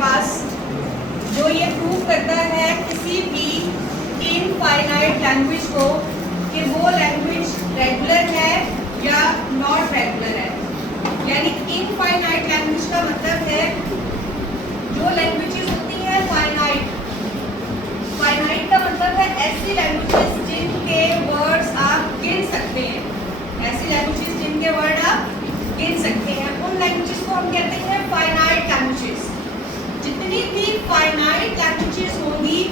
पास जो ये प्रूव करता है किसी भी इनफाइनाइट लैंग्वेज को कि वो लैंग्वेज रेगुलर है या नॉट रेगुलर है। यानी इनफाइनाइट लैंग्वेज का मतलब है जो लैंग्वेजेस होती हैं फाइनाइट। फाइनाइट का मतलब है ऐसी लैंग्वेजेस जिनके वर्ड्स आप गिन सकते हैं, ऐसी लैंग्वेजेस जिनके वर्ड आप गिन सकते हैं, उन लैंग्वेजेस को हम कहते हैं फाइनाइट लैंग्वेजेस। जितनी भी फाइनाइट लैंग्वेजेस होंगी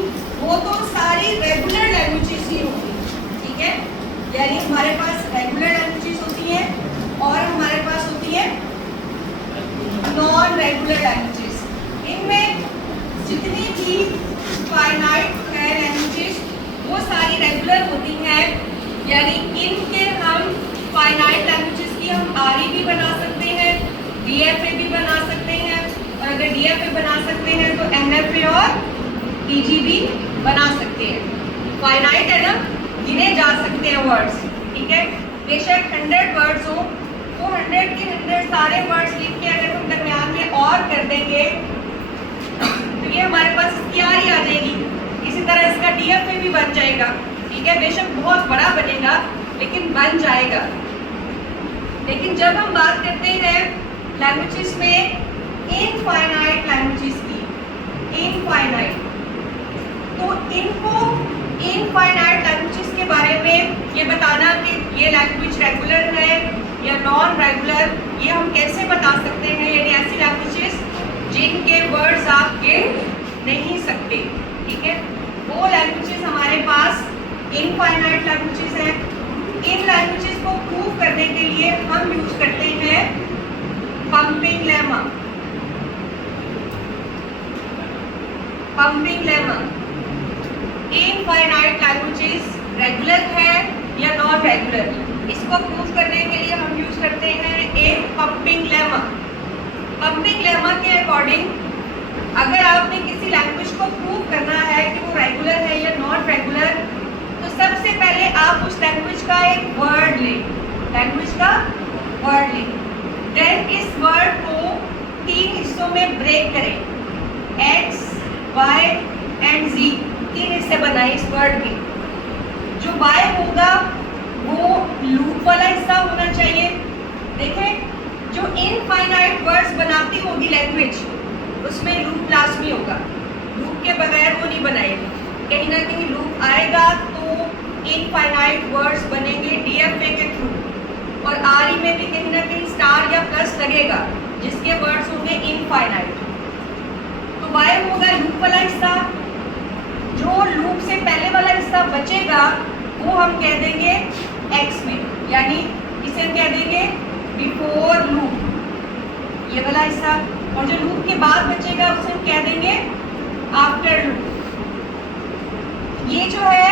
वो तो सारी रेगुलर लैंग्वेजेस ही होंगी, ठीक है। यानी हमारे पास रेगुलर लैंग्वेजेस होती हैं और हमारे पास होती है नॉन रेगुलर लैंग्वेजेस। इनमें जितनी भी फाइनाइट है लैंग्वेजेस वो सारी रेगुलर होती हैं। यानी इनके हम फाइनाइट लैंग्वेजेस की हम आरई भी बना सकते हैं, डीएफए भी बना सकते हैं, और अगर डीएफए बना सकते हैं तो एनएफए और टीजी भी बना सकते हैं। फाइनाइट है ना, गिने जा सकते हैं वर्ड्स, ठीक है। बेशक 100 वर्ड्स हो तो 100 के 100 सारे वर्ड्स लिख के अगर हम दरमियान में और कर देंगे तो ये हमारे पास इसकी आरई आ जाएगी। इसी तरह इसका डीएफए भी बन जाएगा, ठीक है। बेशक बहुत बड़ा बनेगा लेकिन बन जाएगा। लेकिन जब हम बात करते हैं लैंग्वेजेस में इनफाइनाइट लैंग्वेजेस की, इनफाइनाइट, तो इनको इनफाइनाइट लैंग्वेजेस के बारे में ये बताना कि ये लैंग्वेज रेगुलर है या नॉन रेगुलर, ये हम कैसे बता सकते हैं। यानी ऐसी लैंग्वेजेस जिनके वर्ड्स आप गिन नहीं सकते, ठीक है, वो लैंग्वेजेस हमारे पास इनफाइनाइट लैंग्वेजेस हैं। इन लैंग्वेजेस को प्रूव करने के लिए हम यूज करते हैं pumping lemma. Pumping lemma infinite languages regular है या नॉन रेगुलर, इसको प्रूव करने के लिए हम यूज करते हैं एक पंपिंग लेमा। पंपिंग लेमा के अकॉर्डिंग अगर आपने किसी लैंग्वेज को प्रूव करना है कि वो रेगुलर है या नॉट रेगुलर, तो सबसे पहले आप उस लैंग्वेज का एक वर्ड लें, लैंग्वेज का वर्ड लें। देन इस वर्ड को 3 हिस्सों में ब्रेक करें, एक्स, वाई एंड जी, 3 हिस्से बनाए इस वर्ड के। जो वाई होगा वो लूप वाला हिस्सा होना चाहिए। देखें, जो इनफाइनाइट वर्ड्स बनाती होगी लैंग्वेज उसमें लूप लाजमी होगा, लूप के बगैर वो नहीं बनाएगी। कहीं ना कहीं लूप आएगा तो इनफाइनाइट वर्ड्स बनेंगे डीएफए के थ्रू, और आरई में भी कहीं ना कहीं स्टार या प्लस लगेगा जिसके वर्ड्स होंगे इनफाइनाइट। तो वाई होगा लूप वाला हिस्सा, जो लूप से पहले वाला हिस्सा बचेगा वो हम कह देंगे एक्स में, यानी इसे हम कह देंगे बिफोर लूप, ये वाला हिस्सा, और जो लूप के बाद बचेगा उसे हम कह देंगे आफ्टर लूप। ये जो है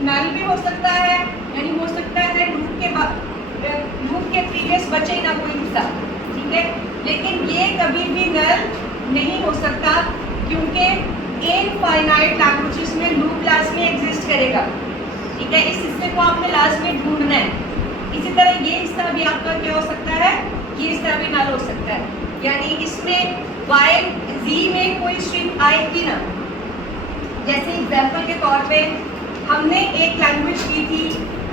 नल भी हो सकता है, यानी हो सकता है लूप के बाद, लूप के प्रीवियस बचे ना कोई हिस्सा, ठीक है, लेकिन ये कभी भी नल नहीं हो सकता क्योंकि इनफाइनाइट लैंग्वेजेस में लूप लाजमी एग्जिस्ट करेगा, ठीक है। इस हिस्से को आपने लाजमी ढूंढना है। इसी तरह ये हिस्सा भी आपका क्या हो सकता है, ये हिस्सा भी नल हो सकता है। यानी इसमें वाई जी में कोई स्ट्रिंग आएगी ना, जैसे एग्जाम्पल के तौर पे हमने एक लैंग्वेज की थी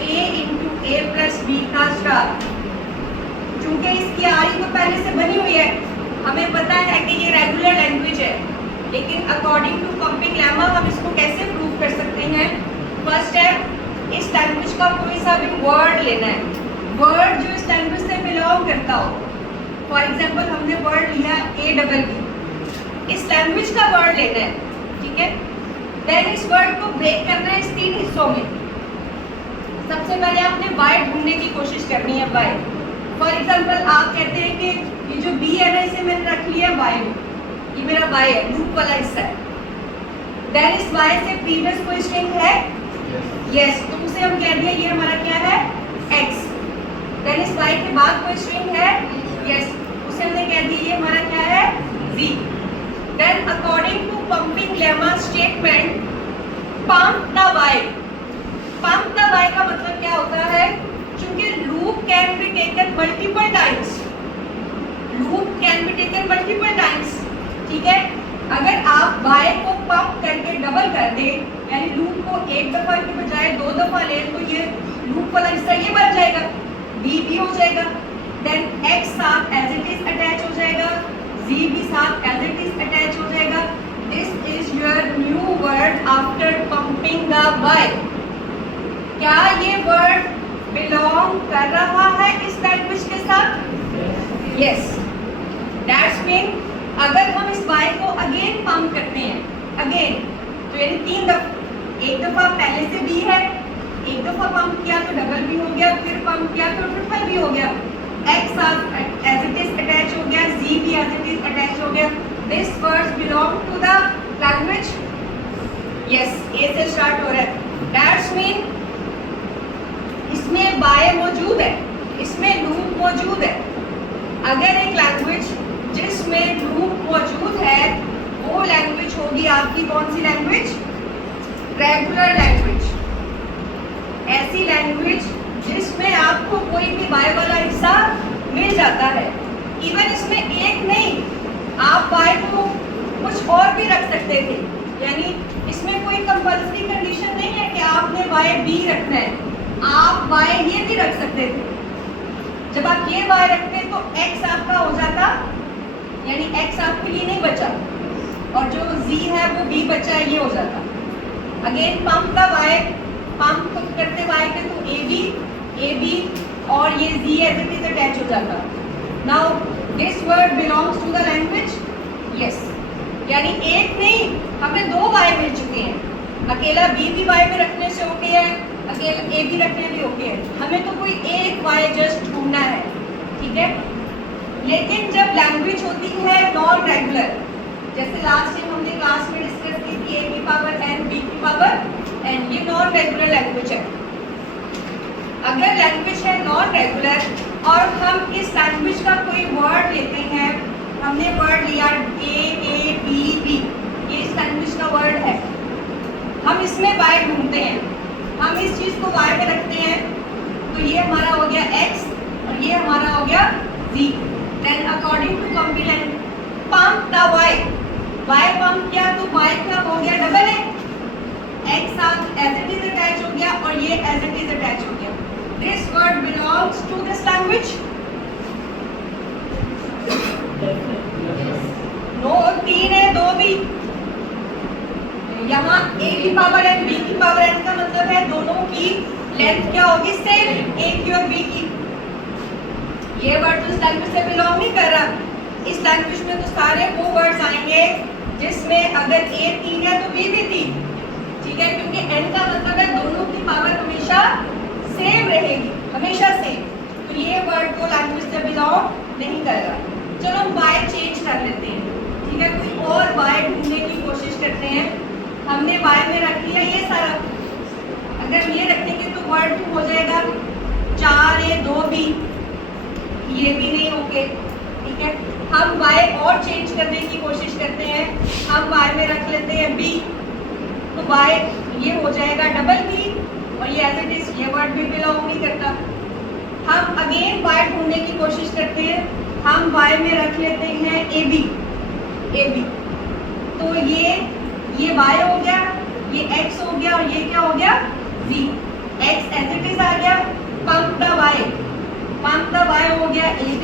a into A plus B का स्टार। चूंकि इसकी आरई तो पहले से बनी हुई है, हमें पता है कि ये रेगुलर लैंग्वेज है, लेकिन अकॉर्डिंग टू पंपिंग लेमा हम इसको कैसे प्रूव कर सकते हैं। फर्स्ट है इस लैंग्वेज का कोई सा भी वर्ड लेना है, वर्ड जो इस लैंग्वेज से बिलोंग करता हो। फॉर एग्जाम्पल हमने वर्ड लिया AEE, इस लैंग्वेज का वर्ड लेना है, ठीक है। देन इस वर्ड को ब्रेक करना है इस 3 हिस्सों में। सबसे पहले आपने वाई ढूंढने की कोशिश करनी है, वाई। फॉर एग्जाम्पल आप कहते हैं कि ये जो बी है ना इसे मैंने रख लिया वाई, ये मेरा वाई है, लूप वाला हिस्सा है। देन इस वाई से प्रीवियस कोई स्ट्रिंग है, यस, तो उसे हम कह दिया ये हमारा क्या है, एक्स। देन इस वाई के बाद कोई स्ट्रिंग है, यस, उसे हमने कह दिया ये हमारा क्या है, जी। Then according to pumping lemma statement, pump the Y. Pump the Y का मतलब क्या होता है, क्योंकि loop can be taken multiple times, loop can be taken multiple times, ठीक है। अगर आप y को पंप करके डबल कर दें, यानी लूप को एक दफा के बजाय 2 दफा ले, तो ये लूप वाला हिस्सा ये बन जाएगा, b भी हो जाएगा, देन x साथ एज इट इज अटैच हो जाएगा, z भी साथ एज इट इज अटैच हो जाएगा। This is your new word after pumping the y। क्या ये वर्ड बिलोंग कर रहा है इस लैंग्वेज के साथ? यस, दैट्स मीन अगर हम इस y को अगेन पंप करते हैं, अगेन, तो यानी 3 दफा, एक दफा पहले से b है, एक दफा पंप किया तो डबल भी हो गया, फिर पंप किया तो ट्रिपल भी हो गया, x साथ एज इट इज अटैच हो गया, z भी एज इट इज अटैच हो गया। This words belong to the language, yes, a से स्टार्ट हो रहा है। दैट्स मीन इसमें y मौजूद है, इसमें लूप मौजूद है। अगर एक लैंग्वेज जिसमें लूप मौजूद है, वो लैंग्वेज होगी आपकी कौन सी लैंग्वेज? Regular language. ऐसी लैंग्वेज जिसमें आपको कोई भी y वाला हिस्सा मिल जाता है। इवन इसमें एक नहीं, आप y को कुछ और भी रख सकते थे, यानी इसमें कोई कंपल्सरी कंडीशन नहीं है कि आपने y b रखना है, आप y ये भी रख सकते थे। जब आप ये y रखते तो x आपका हो जाता, यानी x आपके लिए नहीं बचा, और जो z है वो b बचा है, ये हो जाता। अगेन पंप का y, पंप करते y पे तो ab और ये z as it is attach हो जाता। Now this word belongs to the language, yes, यानी एक नहीं, हमें 2 y मिल चुके हैं। अकेला b भी y में रखने से ओके है, अकेला a भी रखने भी ओके है, हमें तो कोई एक y जस्ट ढूंढना है, ठीक है। लेकिन जब लैंग्वेज होती है नॉन रेगुलर, जैसे लास्ट टाइम हमने क्लास में डिस्कस की थी a की पावर n b की पावर n, ये नॉन रेगुलर लैंग्वेज है। अगर लैंग्वेज है नॉन रेगुलर और हम इस लैंग्वेज का कोई वर्ड लेते हैं, हमने वर्ड लिया a b b, ये इस लैंग्वेज का वर्ड है, हम इसमें y ढूंढते हैं, हम इस चीज को y में रखते हैं, तो ये हमारा हो गया x और ये हमारा हो गया z। Then according to compilation, pump the y pump किया तो y क्या हो गया? डबल है, x साथ एज इट इज अटैच हो गया और ये एज इट इज अटैच हो गया। This word belongs to this language? No, 3 है, 2 भी। यहाँ a की पावर n b की पावर n का मतलब है दोनों की लेंथ क्या होगी? सेम, a की और b की। ये वर्ड तो इस लैंग्वेज से बिलोंग नहीं कर रहा। इस लैंग्वेज में तो सारे वो वर्ड्स आएंगे जिसमें अगर a 3 है तो b भी 3, ठीक है, क्योंकि n का मतलब है दोनों की पावर हमेशा सेम रहेगी, हमेशा सेम। तो ये वर्ड को लैंग्वेज से बिलोंग नहीं कर रहा। चलो हम y चेंज कर लेते हैं, ठीक है, कोई और y ढूंढने की कोशिश करते हैं। हमने y में रख लिया ये सारा, अगर ये रखेंगे तो वर्ड हो जाएगा 4a 2b, ये भी नहीं ओके, ठीक है। हम y और चेंज करने की कोशिश करते हैं, हम y में रख लेते हैं b, तो y ये हो जाएगा डबल b और ये एज इट इज, ये वर्ड भी बिलोंग नहीं करता। हम अगेन y ढूंढने की कोशिश करते हैं, हम y में रख लेते हैं ab, तो ये y हो गया, ये x हो गया और ये क्या हो गया? z। x as it is आ गया, पंप द y हो गया ab,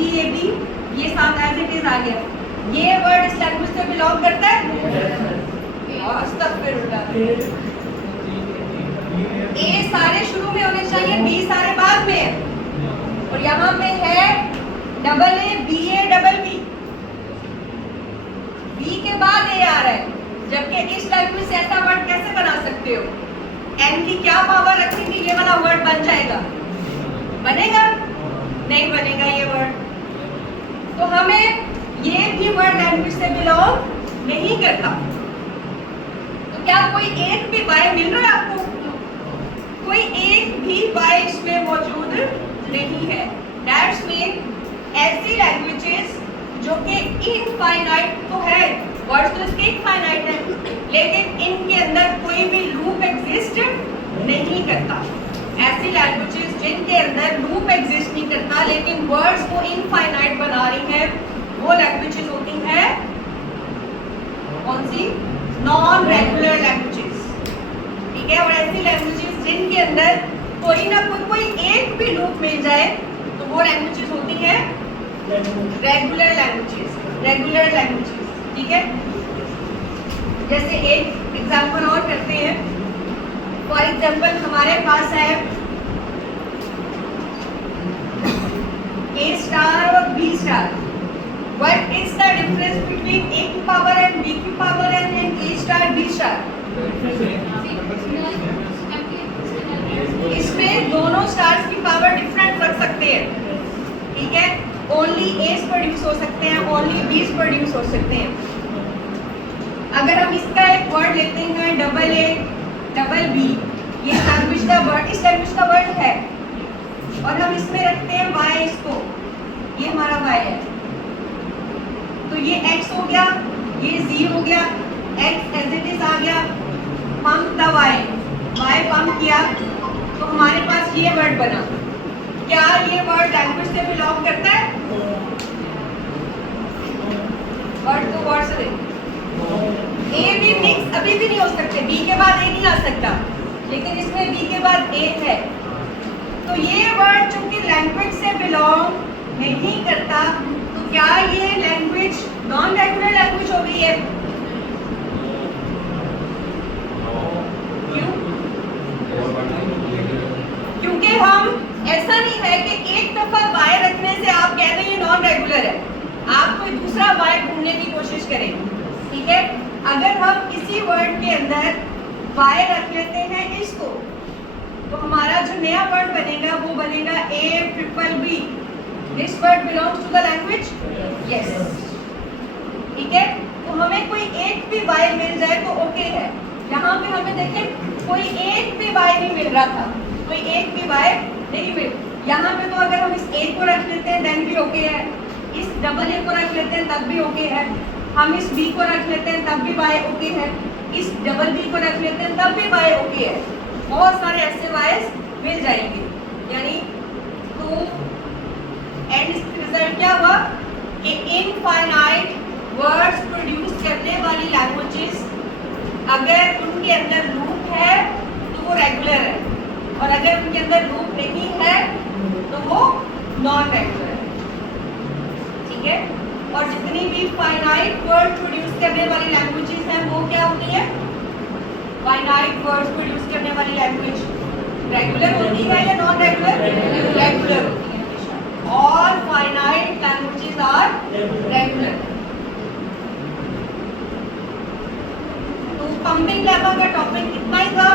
ये साथ एज इट इज आ गया। ये वर्ड इस लैंग्वेज से बिलोंग करता है? फिर उल्टा, a सारे शुरू में होने चाहिए, b सारे बाद में है, और यहाँ पे है double a double b, b के बाद a आ रहा है, जबकि इस लैंग्वेज से ऐसा वर्ड कैसे बना सकते हो? n की क्या पावर रखेंगे ये वाला वर्ड बन जाएगा? बनेगा? नहीं बनेगा ये वर्ड। तो हमें ये भी वर्ड लैंग्वेज से बिलोंग नहीं करता। तो क्या कोई एक भी y मिल रहा है आपको? कोई एक भी y इसमें मौजूद नहीं है। दैट्स मीन ऐसी लैंग्वेजेस जो कि इनफाइनाइट तो है, वर्ड्स तो इसके इनफाइनाइट है, लेकिन इनके अंदर कोई भी लूप एग्जिस्ट नहीं करता। ऐसी लैंग्वेजेस जिनके अंदर लूप एग्जिस्ट नहीं करता लेकिन वर्ड्स को इनफाइनाइट बना रही है, वो लैंग्वेजेस होती हैं कौन सी? नॉन रेगुलर लैंग्वेजेस, ठीक है। और ऐसी लैंग्वेजेस जिनके अंदर कोई ना कोई एक भी लूप मिल जाए तो वो लैंग्वेजेस होती है रेगुलर लैंग्वेजेस, रेगुलर लैंग्वेजेस, ठीक है। जैसे एक एग्जांपल और करते हैं। फॉर एग्जांपल हमारे पास है A स्टार और B star. What is the difference between A की पावर and B की power and A star B star? इसमें दोनों स्टार्स की पावर डिफरेंट रख सकते हैं, ठीक है। ओनली A's प्रोड्यूस हो सकते हैं, ओनली B's प्रोड्यूस हो सकते हैं। अगर हम इसका एक वर्ड लेते हैं डबल A डबल B, ये लैंग्वेज का वर्ड, इस लैंग्वेज का वर्ड है, और हम इसमें रखते हैं Y, इसको, ये हमारा Y है, तो ये X हो गया, ये Z हो गया, X एज इट इज आ गया, पंप द Y पंप किया, तो हमारे पास ये वर्ड बना। क्या ये वर्ड लैंग्वेज से बिलोंग करता है? वर्ड तो वर्ड से A भी मिक्स अभी भी नहीं हो सकते, B के बाद A नहीं आ सकता, लेकिन इसमें B के बाद A है, तो ये वर्ड चूंकि लैंग्वेज से बिलोंग नहीं करता, तो क्या ये लैंग्वेज नॉन रेगुलर लैंग्वेज हो गई है? क्यों? क्योंकि हम, ऐसा नहीं है कि एक दफा Y रखने से आप कह दें ये नॉन रेगुलर है, आप कोई दूसरा Y ढूंढने की कोशिश करें, ठीक है। अगर हम इसी वर्ड के अंदर Y रख लेते हैं इसको, तो हमारा जो नया वर्ड बनेगा वो बनेगा A triple B। This word belongs to the language, yes, ठीक है। तो हमें कोई एक भी Y मिल जाए तो ओके है। यहाँ पे हमें देखें कोई एक भी Y नहीं मिल रहा था, कोई एक भी Y नहीं मिल, यहाँ पे तो अगर हम इस A को रख लेते हैं देन भी ओके है, इस डबल A को रख लेते हैं तब भी ओके है, हम इस B को रख लेते हैं तब भी Y ओके है, इस डबल B को रख लेते हैं तब भी Y ओके है, बहुत सारे ऐसे Y's मिल जाएंगे। यानी तो एंड रिजल्ट क्या हुआ कि इनफाइनाइट वर्ड्स प्रोड्यूस करने वाली लैंग्वेजेस, अगर उनके अंदर लूप है तो वो रेगुलर है, और अगर उनके अंदर लूप नहीं है तो वो नॉन रेगुलर है, ठीक है। और जितनी भी फाइनाइट वर्ड प्रोड्यूस करने वाली लैंग्वेजेस हैं वो क्या होती है? फाइनाइट वर्ड्स प्रोड्यूस करने वाली लैंग्वेज रेगुलर होती है या नॉन रेगुलर? रेगुलर होती है। All finite languages are regular. तो पंपिंग लेमा का टॉपिक इतना ही था।